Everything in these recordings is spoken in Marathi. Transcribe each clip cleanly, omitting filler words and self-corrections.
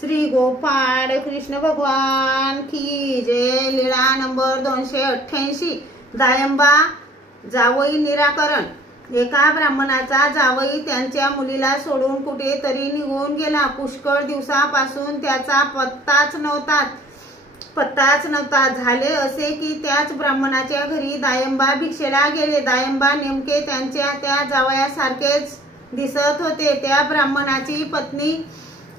श्री गोपाळ कृष्ण भगवान की जय। लीळा नंबर 288। दायंबा जावई निराकरण। एका ब्राह्मणाचा जावई त्यांच्या मुलीला सोडून कुठेतरी निघून गेला। पुष्कळ दिवसापासून त्याचा पत्ताच नव्हता। झाले असे की त्याच ब्राह्मणाच्या घरी दायंबा भिक्षेला गेले। दायंबा नेमके त्यांच्या त्या जावयासारखेच दिसत होते। त्या ब्राह्मणाची पत्नी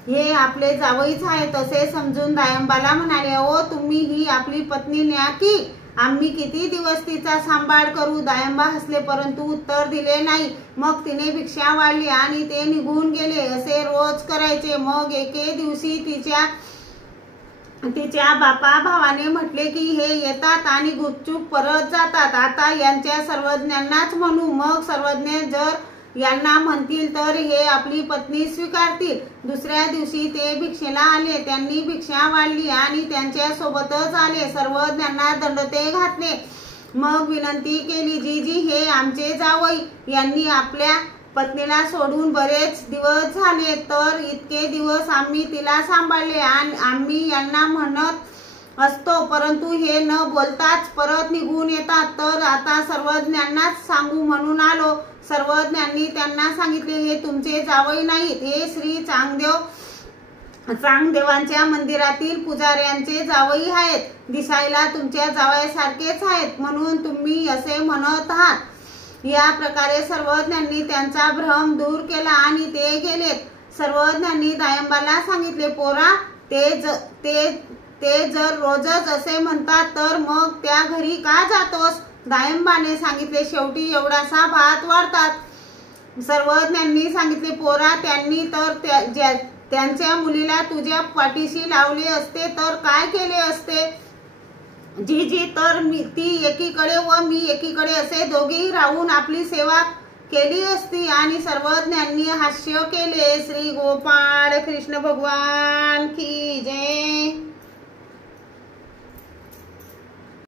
हे आपले जावईच आहेत असे समजून दायंबाला म्हणाले, ओ तुम्ही ही आपली पत्नी न्या की आम्ही किती दिवस तिचा सांभाळ करू। दायंबा हसले परंतु उत्तर दिले नाही। मग तिने भिक्षा वाढली आणि ते निघून गेले। असे रोज करायचे। मग एके दिवशी तिच्या बापा भावाने म्हटले की हे येतात आणि गुपचूप परत जातात, आता यांच्या सर्वज्ञांनाच म्हणू। मग सर्वज्ञ जर यांना म्हणतील तर हे आपली पत्नी स्वीकारतील। दुसऱ्या दिवशी ते भिक्षेला आले। त्यांनी भिक्षा वाढली आणि त्यांच्या सोबतच आले। सर्वज्ञांना दंडते घातले। मग विनंती केली, जीजी हे आमचे जावई यांनी आपल्या पत्नीला सोडून बरेच दिवस झाले, तर इतके दिवस आम्ही तिला सांभाळले आणि आम्ही यांना म्हणत असतो, परंतु हे न बोलताच परत निघून येतात, तर आता सर्वज्ञांनाच सांगू म्हणून आलो। सर्वज्ञांनी त्यांना सांगितले, हे तुमचे जावई नाहीत, हे श्री चांगदेवांच्या मंदिरातील पुजाऱ्यांचे जावई आहेत। दिसायला तुमच्या जावयासारखेच आहेत म्हणून तुम्ही असे म्हणत आहात। या प्रकारे सर्वज्ञांनी त्यांचा भ्रम दूर केला आणि ते गेलेत। सर्वज्ञांनी दायंबाला सांगितले, पोरा ते जर रोजच असे म्हणतात तर मग त्या घरी का जातोस। दायंबाने सांगितले, शेवटी एवढासा भात वाढतात। सर्वज्ञांनी सांगितले, पोरा त्यांनी तर त्यांच्या मुलीला तुझ्या पाठीशी लावले असते तर काय केले असते। जी तर ती एकीकडे व मी एकीकडे असे दोघेही राहून आपली सेवा केली असती। आणि सर्वज्ञांनी हास्य केले। श्री गोपाळ कृष्ण भगवान की जय।